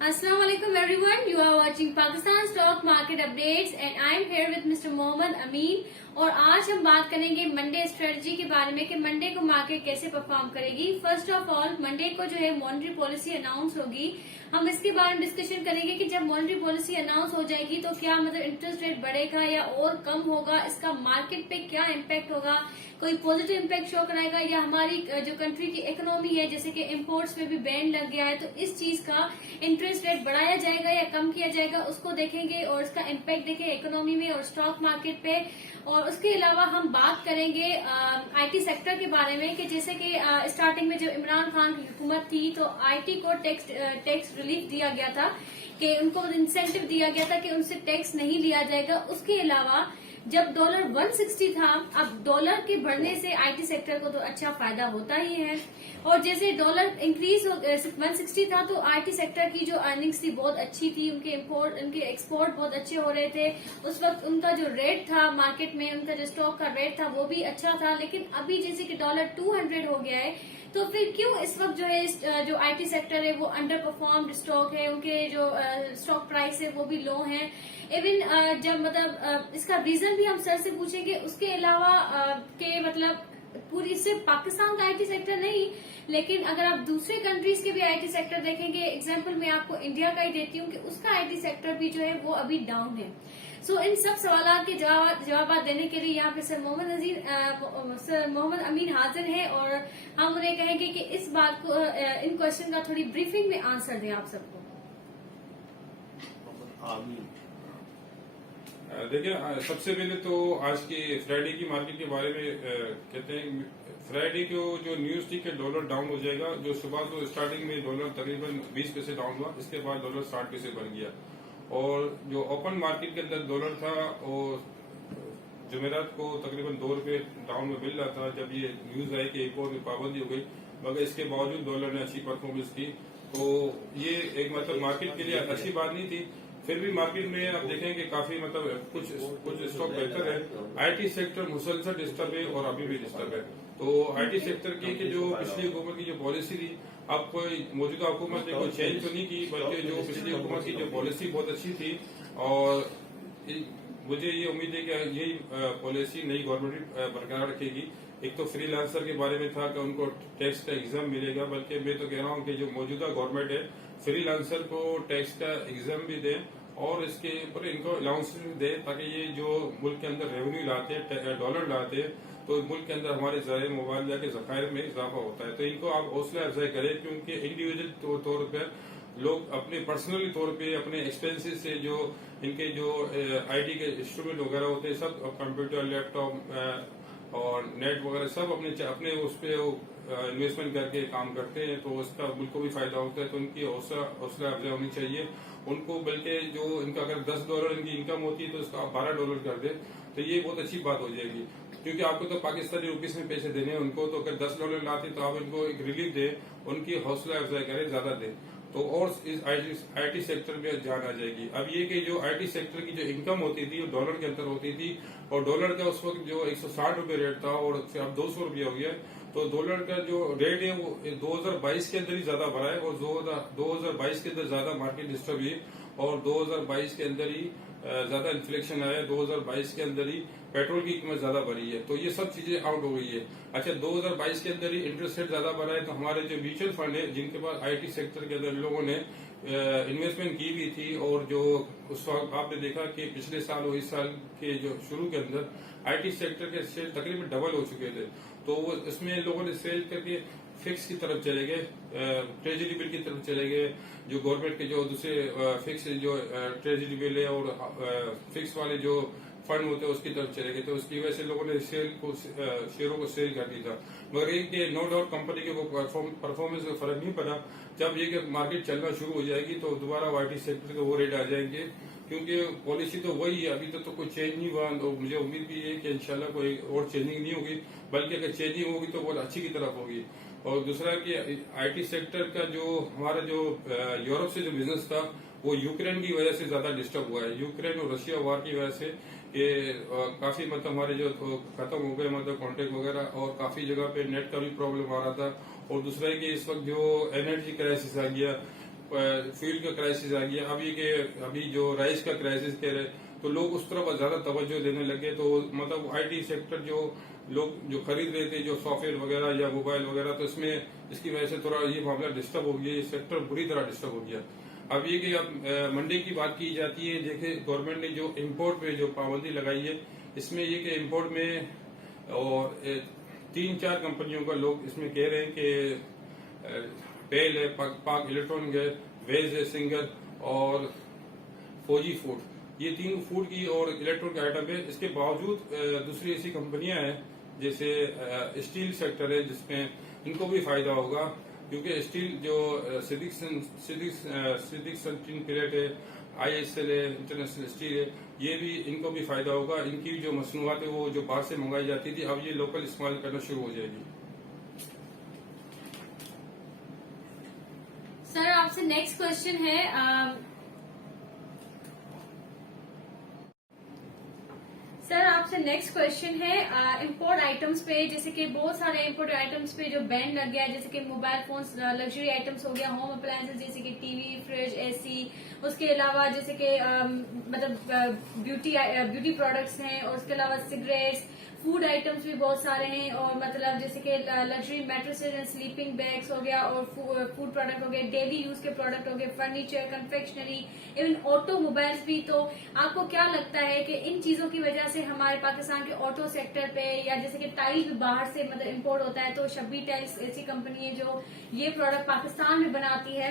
Assalamu alaikum everyone. You are watching Pakistan Stock Market Updates and I am here with Mr. Mohammad अमीन और आज हम बात करेंगे Monday strategy के बारे में कि मंडे को मार्केट कैसे परफॉर्म करेगी। फर्स्ट ऑफ ऑल मंडे को जो है मॉनेटरी पॉलिसी अनाउंस होगी, हम इसके बारे में डिस्कशन करेंगे कि जब मॉनेटरी पॉलिसी अनाउंस हो जाएगी तो क्या मतलब इंटरेस्ट रेट बढ़ेगा या और कम होगा, इसका मार्केट पे क्या इम्पैक्ट होगा, कोई पॉजिटिव इम्पैक्ट शो कराएगा या हमारी जो कंट्री की इकोनॉमी है जैसे कि इम्पोर्ट्स पे भी बैन लग गया है तो इस चीज का इंटरेस्ट रेट बढ़ाया जाएगा या कम किया जाएगा, उसको देखेंगे और इसका इम्पैक्ट देखेंगे इकोनॉमी में और स्टॉक मार्केट पे। और उसके अलावा हम बात करेंगे आईटी सेक्टर के बारे में कि जैसे कि स्टार्टिंग में जब इमरान खान की हुकूमत थी तो आईटी को टैक्स रिलीफ दिया गया था कि उनको इंसेंटिव दिया गया था कि उनसे टैक्स नहीं लिया जाएगा। उसके अलावा जब डॉलर 160 था, अब डॉलर के बढ़ने से आईटी सेक्टर को तो अच्छा फायदा होता ही है और जैसे डॉलर इंक्रीज हो 160 था तो आईटी सेक्टर की जो अर्निंग्स थी बहुत अच्छी थी, उनके एक्सपोर्ट बहुत अच्छे हो रहे थे। उस वक्त उनका जो रेट था मार्केट में, उनका जो स्टॉक का रेट था वो भी अच्छा था। लेकिन अभी जैसे कि डॉलर 200 हो गया है तो फिर क्यों इस वक्त जो है जो आईटी सेक्टर है वो अंडर परफॉर्म्ड स्टॉक है, उनके जो स्टॉक प्राइस है वो भी लो है। इवन जब मतलब इसका रीजन भी हम सर से पूछेंगे। उसके अलावा के मतलब पूरी सिर्फ पाकिस्तान का आईटी सेक्टर नहीं, लेकिन अगर आप दूसरे कंट्रीज के भी आईटी सेक्टर देखेंगे, एग्जांपल मैं आपको इंडिया का ही देती हूँ कि उसका आईटी सेक्टर भी जो है वो अभी डाउन है। सो इन सब सवालों के जवाब देने के लिए यहाँ पे सर मोहम्मद अमीन हाजिर हैं और हम उन्हें कहेंगे कि इस बात को इन क्वेश्चन का थोड़ी ब्रीफिंग में आंसर दें आप सबको। देखिए, सबसे पहले तो आज की फ्राइडे की मार्केट के बारे में कहते हैं फ्राइडे को जो न्यूज थी कि डॉलर डाउन हो जाएगा। जो सुबह तो स्टार्टिंग में डॉलर तकरीबन 20 पैसे डाउन हुआ, इसके बाद डॉलर 60 पैसे बन गया और जो ओपन मार्केट के अंदर डॉलर था वो जुमेरात को तकरीबन 2 रुपए डाउन में मिल रहा था जब ये न्यूज आई कि इम्पोर्ट में पाबंदी हो गई, मगर इसके बावजूद डॉलर ने अच्छी परफॉर्मेंस की। तो ये एक मतलब मार्केट के लिए अच्छी बात नहीं थी। फिर भी मार्केट में आप देखेंगे काफी मतलब कुछ स्टॉक बेहतर है। आईटी सेक्टर मुसलसल डिस्टर्ब है और अभी भी डिस्टर्ब है। तो आईटी सेक्टर की जो पिछली हुकूमत की जो पॉलिसी थी, अब कोई मौजूदा हुकूमत ने कोई चेंज तो नहीं की, बल्कि जो पिछली हुकूमत की जो पॉलिसी बहुत अच्छी थी और मुझे ये उम्मीद है कि यही पॉलिसी नई गवर्नमेंट बरकरार रखेगी। एक तो फ्रीलांसर के बारे में था कि उनको टैक्स का एग्जाम मिलेगा, बल्कि मैं तो कह रहा हूँ कि जो मौजूदा गवर्नमेंट है फ्रीलांसर को टैक्स का एग्जाम भी दे और इसके ऊपर इनको अलाउंस भी दे ताकि ये जो मुल्क के अंदर रेवेन्यू लाते हैं, डॉलर लाते हैं, तो मुल्क के अंदर हमारे ज़राए मुबादला के जखायर में इजाफा होता है। तो इनको आप हौसला अफजाई करें क्योंकि इंडिविजुअल तौर पर लोग अपने पर्सनली तौर पे अपने एक्सपेंसेस से जो इनके जो आईटी के इंस्ट्रूमेंट वगैरह होते हैं, सब कंप्यूटर, लैपटॉप और नेट वगैरह सब अपने उस पर इन्वेस्टमेंट करके काम करते हैं, तो उसका मुल्क को भी फायदा होता है। तो उनकी हौसला अफजाई होनी चाहिए उनको, बल्कि जो इनका अगर $10 इनकी इनकम होती है तो उसका आप $12 कर दे तो ये बहुत अच्छी बात हो जाएगी। क्योंकि आपको तो पाकिस्तानी रुपीस में पैसे देने हैं उनको, तो अगर $10 लाते तो आप इनको एक रिलीफ दे, उनकी हौसला अफजाई करें, ज्यादा दे तो और इस आईटी सेक्टर में जान आ जाएगी। अब ये कि जो आईटी सेक्टर की जो इनकम होती थी वो डॉलर के अंदर होती थी और डॉलर का उस वक्त जो 160 रुपए रेट था और अब 200 रुपया हो गया, तो डॉलर का जो रेट है वो 2022 के अंदर ही ज्यादा बढ़ा है और 2022 के अंदर ज्यादा मार्केट डिस्टर्ब हुई और 2022 के अंदर ही ज्यादा इन्फ्लेशन आया, 2022 के अंदर ही पेट्रोल की कीमत ज्यादा बढ़ी है, तो ये सब चीजें आउट हो गई है। अच्छा, 2022 के अंदर ही इंटरेस्ट रेट ज्यादा बढ़ा है, तो हमारे जो म्यूचुअल फंड है जिनके पास आईटी सेक्टर के अंदर लोगों ने इन्वेस्टमेंट की भी थी और जो उस वक्त आपने देखा कि पिछले साल और इस साल के जो शुरू के अंदर आईटी सेक्टर के शेयर तकरीबन डबल हो चुके थे, तो वो इसमें लोगों ने सेल करके फिक्स की तरफ चले गए, ट्रेजरी बिल की तरफ चले गए, जो गवर्नमेंट के जो दूसरे फिक्स जो ट्रेजरी बिल है और फिक्स वाले जो फंड होते हैं उसकी तरफ चले गए, तो उसकी वजह से लोगों ने शेयरों को सेल कर दिया था। मगर एक नो डाउट कंपनी के वो परफॉर्मेंस में फर्क नहीं पड़ा। जब ये मार्केट चलना शुरू हो जाएगी तो दोबारा आईटी सेक्टर के वो रेट आ जाएंगे, क्योंकि पॉलिसी तो वही है, अभी तक तो कोई चेंज नहीं हुआ। तो मुझे उम्मीद भी है कि इंशाल्लाह कोई और चेंजिंग नहीं होगी, बल्कि अगर चेंजिंग होगी तो बहुत अच्छी की तरफ होगी। और दूसरा कि आईटी सेक्टर का जो हमारा जो यूरोप से जो बिजनेस था वो यूक्रेन की वजह से ज्यादा डिस्टर्ब हुआ है। यूक्रेन और रशिया वार की वजह से ये काफी मतलब हमारे जो खत्म हो गए मतलब कॉन्ट्रैक्ट वगैरह, और काफी जगह पे नेट का भी प्रॉब्लम आ रहा था। और दूसरा है कि इस वक्त जो एनर्जी क्राइसिस आ गया, फ्यूल का क्राइसिस आ गया, अभी जो राइस का क्राइसिस कह रहे, तो लोग उस तरफ ज्यादा तवज्जो देने लगे। तो मतलब आईटी सेक्टर जो लोग जो खरीद रहे थे, जो सॉफ्टवेयर वगैरह या मोबाइल वगैरह, तो इसमें इसकी वजह से थोड़ा ये मामला डिस्टर्ब हो गया, ये सेक्टर बुरी तरह डिस्टर्ब हो गया। अब ये कि अब मंडी की बात की जाती है, देखिए गवर्नमेंट ने जो इम्पोर्ट पे जो पाबंदी लगाई है, इसमें ये कि इम्पोर्ट में और 3-4 कंपनियों का लोग इसमें कह रहे हैं कि पेल है, पाक इलेक्ट्रॉनिक है, वेज है, सिंगर और फौजी फूड, ये 3 फूड की और इलेक्ट्रॉनिक आइटम है। इसके बावजूद दूसरी ऐसी कंपनियां हैं जैसे स्टील सेक्टर है, जिसमें इनको भी फायदा होगा, क्योंकि स्टील जो सिदिक सल्टीन प्लेट है, ISL है, इंटरनेशनल स्टील है, ये भी इनको भी फायदा होगा। इनकी जो मसनूआत है वो जो बाहर से मंगाई जाती थी, अब ये लोकल इस्तेमाल करना शुरू हो जाएगी। सर आपसे नेक्स्ट क्वेश्चन है, सर आपसे नेक्स्ट क्वेश्चन है इंपोर्ट आइटम्स पे, जैसे कि बहुत सारे इंपोर्ट आइटम्स पे जो बैन लग गया है, जैसे कि मोबाइल फोन्स, लग्जरी आइटम्स हो गया, होम अप्लायंसेस जैसे कि टीवी, फ्रिज, AC, उसके अलावा जैसे कि मतलब ब्यूटी प्रोडक्ट्स हैं, और उसके अलावा सिगरेट्स, फूड आइटम्स भी बहुत सारे हैं, और मतलब जैसे कि luxury mattresses and sleeping bags हो गया, और फूड प्रोडक्ट हो गए, डेली यूज के प्रोडक्ट हो गए, फर्नीचर, कन्फेक्शनरी, इवन ऑटोमोबाइल्स भी। तो आपको क्या लगता है कि इन चीजों की वजह से हमारे पाकिस्तान के ऑटो सेक्टर पे, या जैसे कि टाइल भी बाहर से मतलब इम्पोर्ट होता है, तो शब्बी टाइल्स ऐसी कंपनी है जो ये प्रोडक्ट पाकिस्तान में बनाती है,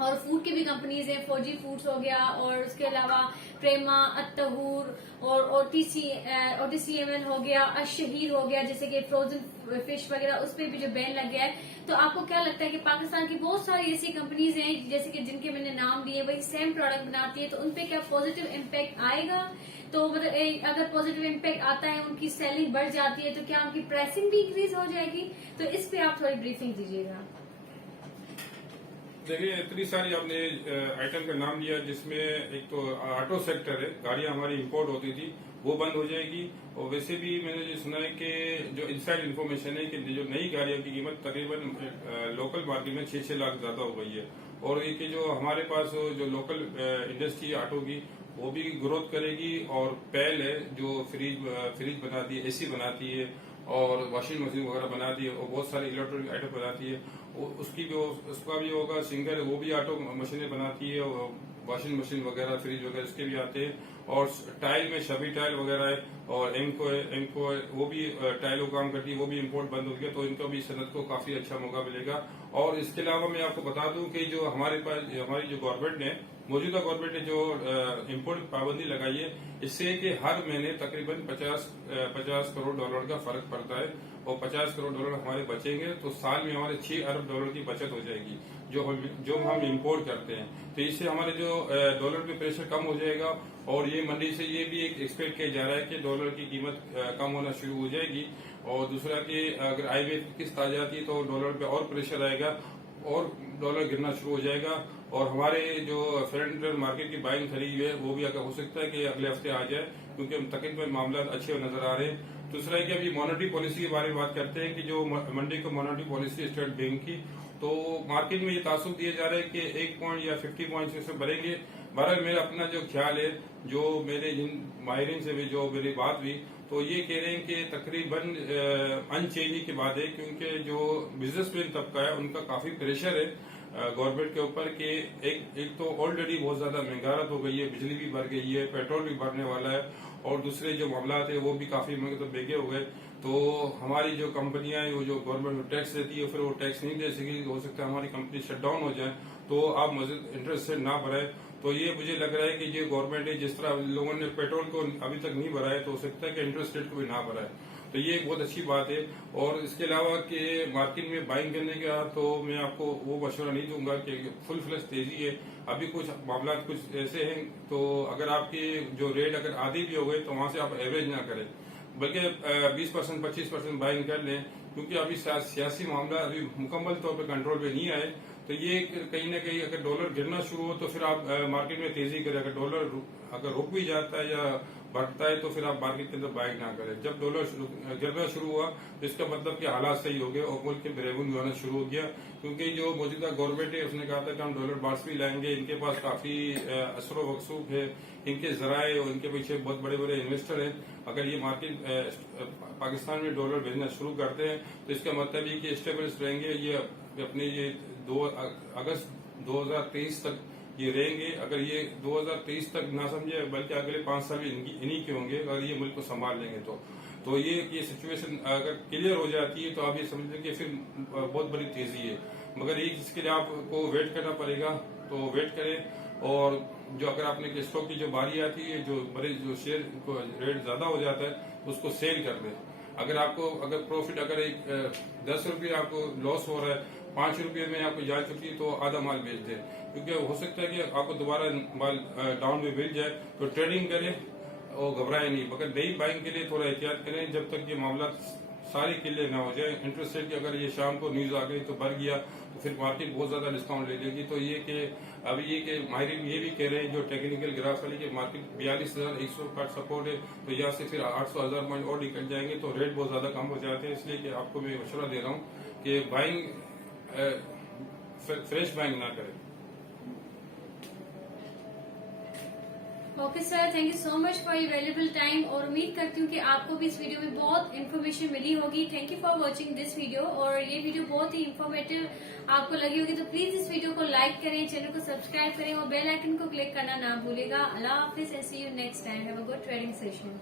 और फूड की भी कंपनीज हैं, फौजी फूड्स हो गया, और उसके अलावा प्रेमा, अत्तहूर और OTCML हो गया, अशहीर हो गया, जैसे कि फ्रोजन फिश वगैरह, उस पर भी जो बैन लग गया है। तो आपको क्या लगता है कि पाकिस्तान की बहुत सारी ऐसी कंपनीज हैं जैसे कि जिनके मैंने नाम दिए, वही सेम प्रोडक्ट बनाती है, तो उनपे क्या पॉजिटिव इम्पैक्ट आएगा? तो मतलब अगर पॉजिटिव इम्पैक्ट आता है, उनकी सेलिंग बढ़ जाती है, तो क्या उनकी प्राइसिंग भी इंक्रीज हो जाएगी? तो इस पे आप थोड़ी ब्रीफिंग दीजिएगा। देखिए इतनी सारी आपने आइटम का नाम लिया, जिसमें एक तो ऑटो सेक्टर है, गाड़ियां हमारी इंपोर्ट होती थी वो बंद हो जाएगी। और वैसे भी मैंने ये सुना है कि जो इनसाइड इन्फॉर्मेशन है कि जो नई गाड़ियों की कीमत तकरीबन लोकल मार्केट में 6-6 लाख ज्यादा हो गई है, और ये कि जो हमारे पास जो लोकल इंडस्ट्री ऑटो की वो भी ग्रोथ करेगी। और पेल है जो फ्रिज बनाती है, AC बनाती है, और वॉशिंग मशीन वगैरह बनाती है, और बहुत सारी इलेक्ट्रॉनिक आइटम बनाती है, उसका भी होगा। सिंगर है वो भी ऑटो मशीनें बनाती है, और वॉशिंग मशीन वगैरह, फ्रिज वगैरह इसके भी आते हैं। और टाइल में शबी टाइल वगैरह है, और एमको है वो भी टाइलों काम करती है, वो भी इम्पोर्ट बंद हो गया, तो इनका भी सनत को काफी अच्छा मौका मिलेगा। और इसके अलावा मैं आपको बता दूं कि जो हमारे पास हमारी जो गवर्नमेंट ने मौजूदा गवर्नमेंट ने जो इम्पोर्ट पाबंदी लगाई है, इससे कि हर महीने तकरीबन 50 करोड़ डॉलर का फर्क पड़ता है, और 50 करोड़ डॉलर हमारे बचेंगे तो साल में हमारे 6 अरब डॉलर की बचत हो जाएगी जो हम इम्पोर्ट करते हैं। तो इससे हमारे जो डॉलर पे प्रेशर कम हो जाएगा, और ये मंडी से ये भी एक एक्सपेक्ट किया जा रहा है कि डॉलर की कीमत कम होना शुरू हो जाएगी। और दूसरा कि अगर IMF की किस्त आ जाती है तो डॉलर पे और प्रेशर आएगा, और डॉलर गिरना शुरू हो जाएगा। और हमारे जो फॉरेन मार्केट की बाइंग खरीद है वो भी अगर हो सकता है कि अगले हफ्ते आ जाए, क्योंकि तकरीबन मामला अच्छे नजर आ रहे हैं। दूसरा है कि अभी मॉनेटरी पॉलिसी के बारे में बात करते हैं कि जो मंडी को मॉनेटरी पॉलिसी स्टेट बैंक की, तो मार्केट में ये तासुब दिया जा रहा है कि 1 पॉइंट या 50 पॉइंट से बढ़ेंगे। बहरहाल मेरा अपना जो ख्याल है, जो मेरे जिन माहिरीन से भी जो मेरी बात हुई, तो ये कह रहे हैं कि तकरीबन अनचेंज के बाद है, क्योंकि जो बिजनेसमैन तबका है उनका काफी प्रेशर है गवर्नमेंट के ऊपर कि एक तो ऑलरेडी बहुत ज्यादा महंगारत हो गई है, बिजली भी बढ़ गई है, पेट्रोल भी बढ़ने वाला है, और दूसरे जो मामला थे वो भी काफी महंगे हो गए। तो हमारी जो कंपनियां वो जो गवर्नमेंट टैक्स देती है, फिर वो टैक्स नहीं दे सकेगी, हो सकता है हमारी कंपनी शट डाउन हो जाए, तो आप मजीद इंटरेस्ट से ना बढ़ाए। तो ये मुझे लग रहा है कि ये गवर्नमेंट है, जिस तरह लोगों ने पेट्रोल को अभी तक नहीं बढ़ाया, तो हो सकता है कि इंटरेस्ट रेट को भी ना बढ़ाए, तो ये एक बहुत अच्छी बात है। और इसके अलावा कि मार्केट में बाइंग करने का, तो मैं आपको वो मशवरा नहीं दूंगा कि फुल फ्लैश तेजी है, अभी कुछ मामला कुछ ऐसे हैं, तो अगर आपके जो रेट अगर आधी भी हो गए तो वहां से आप एवरेज ना करें, बल्कि 20% 25% बाइंग कर लें, क्योंकि अभी सियासी मामला अभी मुकम्मल तौर पर कंट्रोल पे नहीं आए। तो ये कहीं ना कहीं अगर डॉलर गिरना शुरू हो तो फिर आप मार्केट में तेजी करें। अगर डॉलर अगर रुक भी जाता है या बढ़ता है तो फिर आप मार्केट के अंदर बाइंग ना करें। जब डॉलर गिरना शुरू हुआ तो इसका मतलब कि हालात सही हो गए और मुल्क के रेवेन्यू आना शुरू हो गया, क्योंकि जो मौजूदा गवर्नमेंट है उसने कहा था कि हम डॉलर बार्स भी लाएंगे, इनके पास काफी असर वकसूख है, इनके जराए और इनके पीछे बहुत बड़े बड़े इन्वेस्टर हैं। अगर ये मार्केट पाकिस्तान में डॉलर भेजना शुरू करते हैं तो इसका मतलब ये कि स्टेबल्स रहेंगे, ये अपने ये 2 अगस्त 2023 तक ये रहेंगे। अगर ये 2023 तक ना समझे बल्कि अगले 5 साल इन्हीं के होंगे अगर ये मुल्क को संभाल लेंगे तो ये सिचुएशन अगर क्लियर हो जाती है तो आप ये समझ लें कि फिर बहुत बड़ी तेजी है। मगर ये इसके लिए आपको वेट करना पड़ेगा, तो वेट करें। और जो अगर आपने स्टॉक की जो बारी आती है, जो बड़े जो शेयर को रेट ज्यादा हो जाता है तो उसको सेल कर दें। अगर प्रॉफिट अगर एक 10 रुपये आपको लॉस हो रहा है, 5 रुपये में आपको जा चुकी है तो आधा माल बेच दें, क्योंकि हो सकता है कि आपको दोबारा माल डाउन में मिल जाए। तो ट्रेडिंग करें और घबराए नहीं, मगर नई बाइंग के लिए थोड़ा एहतियात करें जब तक ये मामला सारी क्लियर ना हो जाए। इंटरेस्ट रेट की अगर ये शाम को न्यूज आ गई तो बढ़ गया तो फिर मार्केट बहुत ज्यादा डिस्काउंट ले लेगी। तो ये कि अभी ये कि माहिरीन ये भी कह रहे हैं जो टेक्निकल ग्राफ वाले कि मार्केट 42,100 का सपोर्ट है, तो यहाँ से फिर 800,000 पॉइंट और निकल जाएंगे तो रेट बहुत ज्यादा कम हो जाते हैं। इसलिए कि आपको मैं मशवरा दे रहा हूँ कि बाइंग फ्रेश बाइंग ना करें। Okay sir, thank you so much for your valuable time, और उम्मीद करती हूँ कि आपको भी इस वीडियो में बहुत इन्फॉर्मेशन मिली होगी। Thank you for watching this video, और ये वीडियो बहुत ही इन्फॉर्मेटिव आपको लगी होगी तो प्लीज इस वीडियो को लाइक करें, चैनल को सब्सक्राइब करें और बेल आइकन को क्लिक करना ना भूलेगा। अल्लाह हाफिज, see you next time, have a good trading session.